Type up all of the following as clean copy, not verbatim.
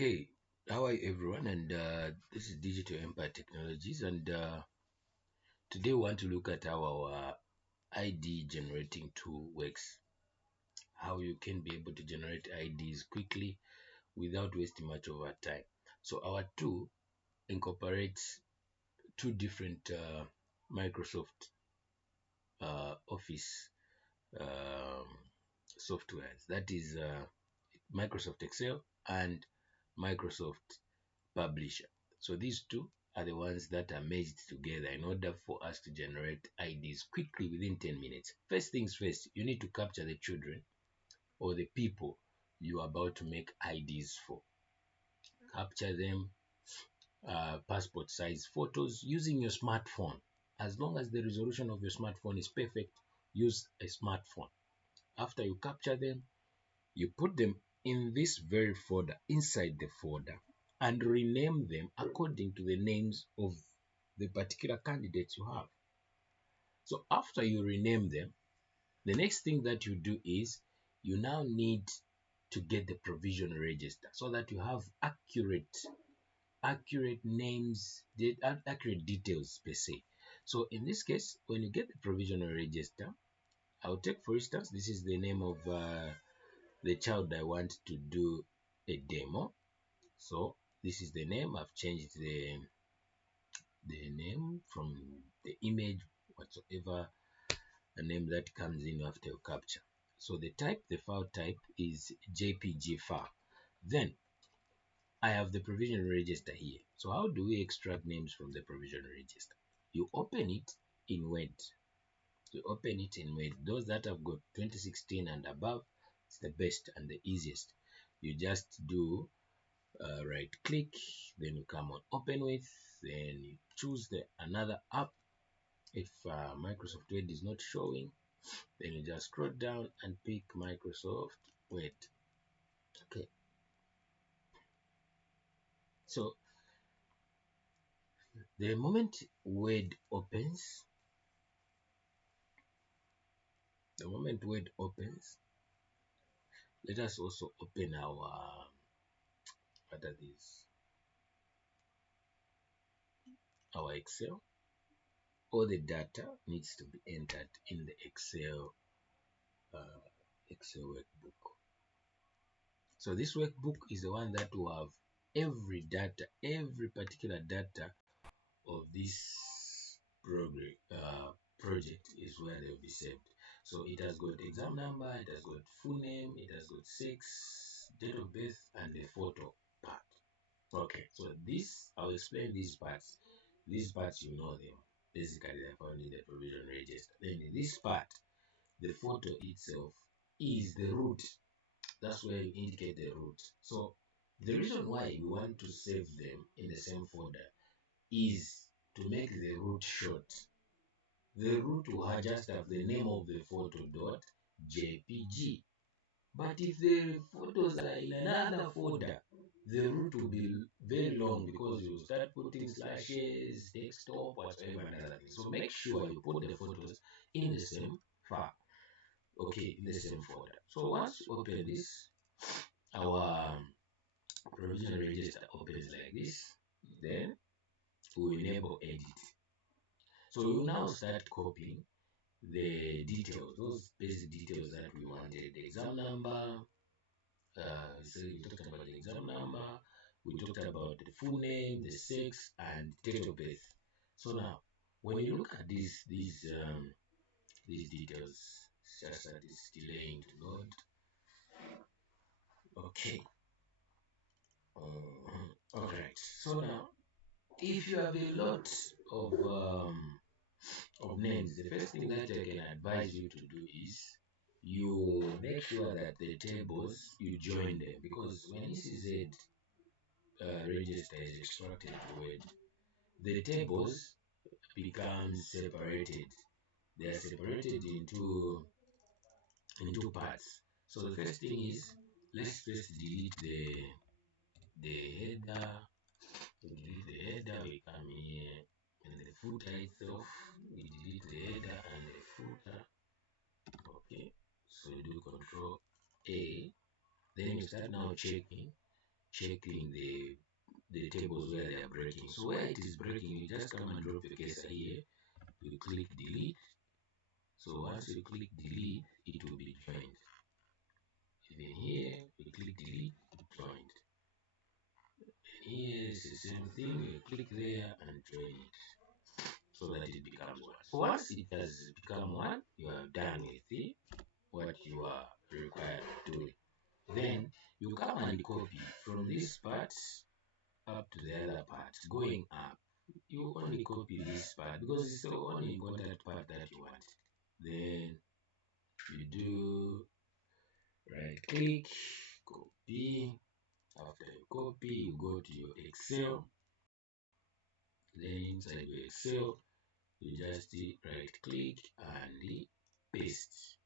Okay, how are you everyone? And this is Digital Empire Technologies, and today we want to look at how our ID generating tool works. How you can be able to generate IDs quickly without wasting much of our time. So our tool incorporates two different Microsoft Office softwares. That is Microsoft Excel and Microsoft Publisher. So these two are the ones that are merged together in order for us to generate IDs quickly within 10 minutes. First things first, you need to capture the children or the people you are about to make IDs for. Capture them, passport size photos using your smartphone. As long as the resolution of your smartphone is perfect, use a smartphone. After you capture them, you put them in this very folder, inside the folder, and rename them according to the names of the particular candidates you have. So after you rename them, the next thing that you do is you now need to get the provision register so that you have accurate names, accurate details per se. So in this case, when you get the provisional register, I'll take, for instance, this is the name of the child I want to do a demo. So this is the name. I've changed the name from the image, whatsoever a name that comes in after your capture. So the file type is JPG file. Then I have the provisional register here. So how do we extract names from the provisional register? You open it in Word. You open it in Word. Those that have got 2016 and above, it's the best and the easiest. You just do right click, then you come on open with, then you choose another app. If Microsoft Word is not showing, then you just scroll down and pick Microsoft Word. Okay, so the moment Word opens, let us also open our what are these, our Excel. All the data needs to be entered in the Excel workbook. So this workbook is the one that will have every particular data of this project is where they will be saved. So it has got exam number, it has got full name, it has got sex, date of birth, and the photo part. Okay, so I'll explain these parts. These parts, you know them. Basically, they're found in the provision register. Then in this part, the photo itself is the root. That's where you indicate the root. So the reason why we want to save them in the same folder is to make the root short. The root will just have the name of the photo dot jpg. But if the photos are in another folder, the root will be very long because you start putting slashes, desktop, whatever, and other things. So make sure you put the photos in the same file. Okay, in the same folder. So once you open this, our provisional register opens like this. Then we enable edit. So we will now start copying the details, those basic details that we wanted. The exam number, so we talked about the exam number, we talked about the full name, the sex, and date of birth. So now, when you look at these details, it's just that it's delaying to load. Okay. Alright. So now, if you have a lot of names, the first thing that I can advise you to do is you make sure that the tables you join them, because when ECZ register is extracted to Word, the tables become separated. They are separated into parts. So the first thing is, let's first delete the header. Delete the header. We come here and the footer itself. We delete the header and the footer. Okay, so you do Control A. Then you start now checking checking the tables where they are breaking. So where it is breaking, you just come and drop your cursor here. You click delete. So once you click delete, it will be joined. Even here, you click delete, joined. And here is the same thing. You click there and join it, so that it becomes one. So once it has become one, you are done with what you are required of doing. Then you come and copy from this part up to the other part, going up. You only copy this part because it's the only important part that you want. Then you do right click, copy. After you copy, you go to your Excel. Then inside your Excel, you just right click and paste.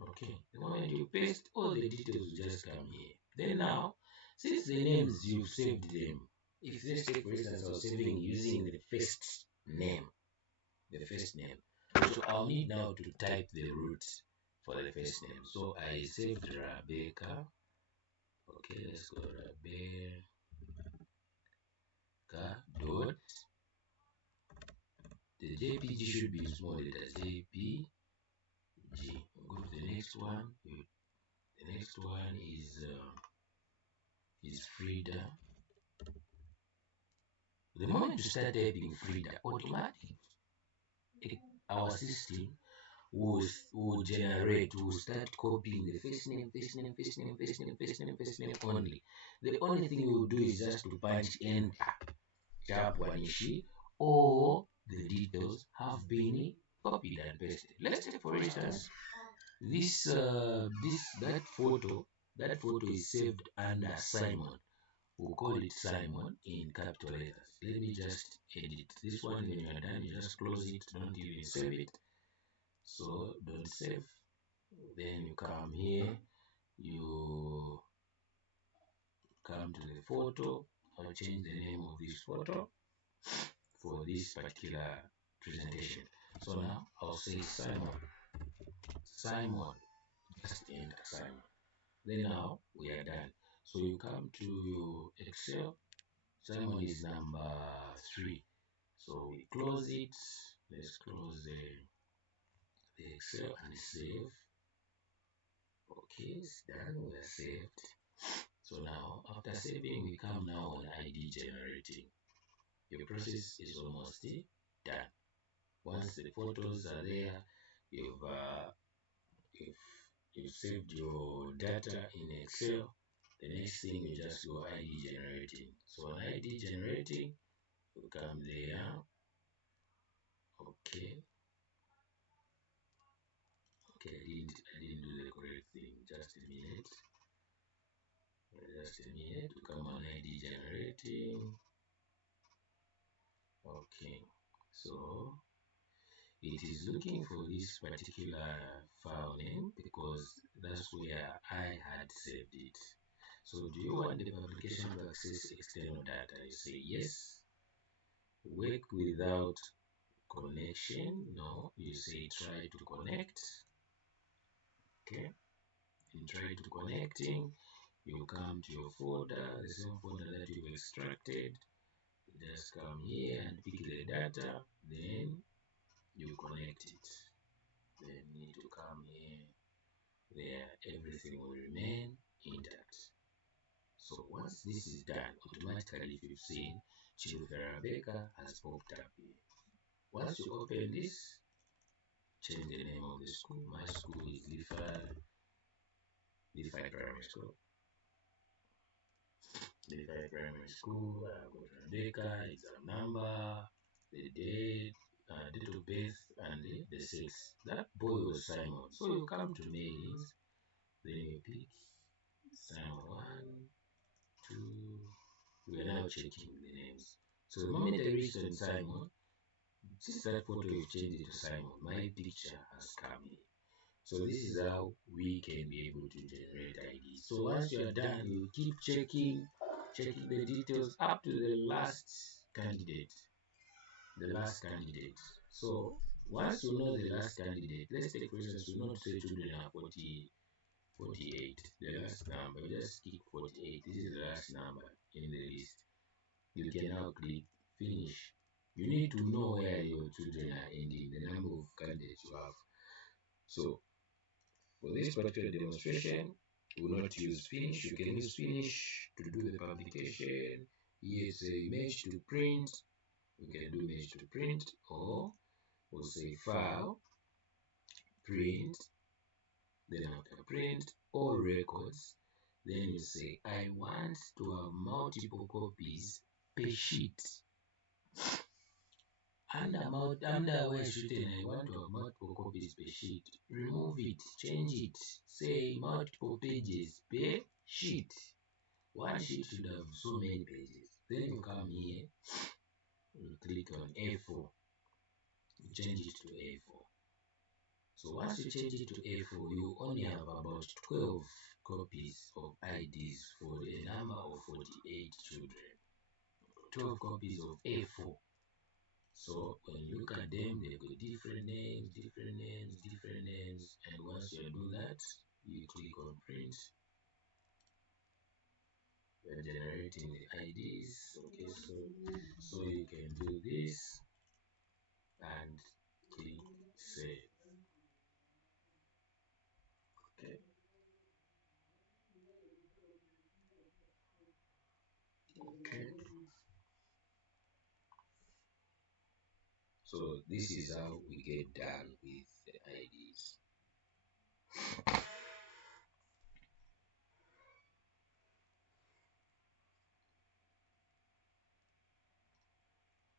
Okay, the moment you paste, all the details will just come here. Then now, since the names you've saved them, if let's take for instance I was saving using the first name, so I'll need now to type the root for the first name. So I saved Rebecca. Okay, let's go Rebecca dot. The JPG should be small letters, JPG. Go to the next one. The next one is Frida. The moment you start typing Frida, automatically our system will generate, will start copying the first name, only. The only thing we will do is just to punch enter, sharp one ishi, or the details have been copied and pasted. Let's take for instance that photo. That photo is saved under Simon. We'll call it Simon in capital letters. Let me just edit this one. When you are done, you just close it. Don't even save it. So don't save. Then you come here. You come to the photo. I'll change the name of this photo for this particular presentation. So now I'll say Simon. Simon. Just enter Simon. Then now we are done. So you come to your Excel. Simon is number 3. So we close it. Let's close the Excel and save. Okay, it's done. We are saved. So now after saving, we come now on ID generating. Your process is almost done. Once the photos are there, you've saved your data in Excel. The next thing you just go ID generating. So on ID generating, you come there. Okay. Okay, I didn't do the correct thing. Just a minute. To come on ID generating. Okay. So it is looking for this particular file name because that's where I had saved it. So do you want the publication to access external data? You say yes. Work without connection? No. You say try to connect. Okay. In try to connecting, you come to your folder, the same folder that you've extracted. You just come here and pick the data, then you connect it. Then you need to come here, there, everything will remain intact. So once this is done, automatically, if you've seen, Chilufera Rebecca has popped up here. Once you open this, change the name of the school. My school is Leafy Primary School. Leafy Primary School, I've got Rebecca, exam number, the date, date of birth, and the sex. That boy was Simon. So you come to names, then you pick Simon 1, 2. We are now checking the names. So the moment I reached on Simon, since that photo you changed it to Simon, my picture has come in. So this is how we can be able to generate IDs. So once you are done, you keep checking the details up to the last candidate. So once you know the last candidate, let's take for instance, you know to say children are 40 48, the last number. Just click 48. This is the last number in the list. You can now click finish. You need to know where your children are ending, the number of candidates you have. So for this particular demonstration, we will not use finish. You can use finish to do the publication. Here's a image to print. We can do image to print, or we'll say file, print, then after print all records, then you say I want to have multiple copies per sheet. Under where shooting I want to have multiple copies per sheet. Remove it, change it, say multiple pages per sheet. One sheet should have so many pages. Then you come here, you click on A4, you change it to A4. So once you change it to A4, you only have about 12 copies of IDs for a number of 48 children. 12 copies of A4. So when you look at them, they've got different names, and once you do that, you click on print. You're generating the IDs. Okay, so you can do this and click save. Okay. Okay. So this is how we get done with the IDs.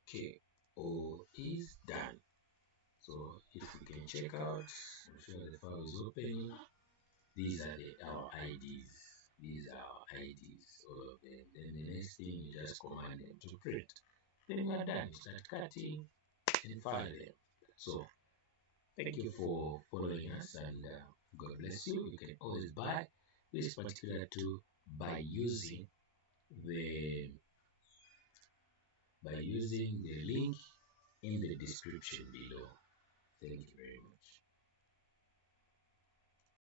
Okay, all is done. So if you can check out, I'm sure the file is opening. These are our IDs. These are our IDs, all of them. Then the next thing, you just command them to print. Then you are done. Start cutting and file them. So thank you for following us, and God bless you. You can always buy this particular tool by using the link in the description below. Thank you very much.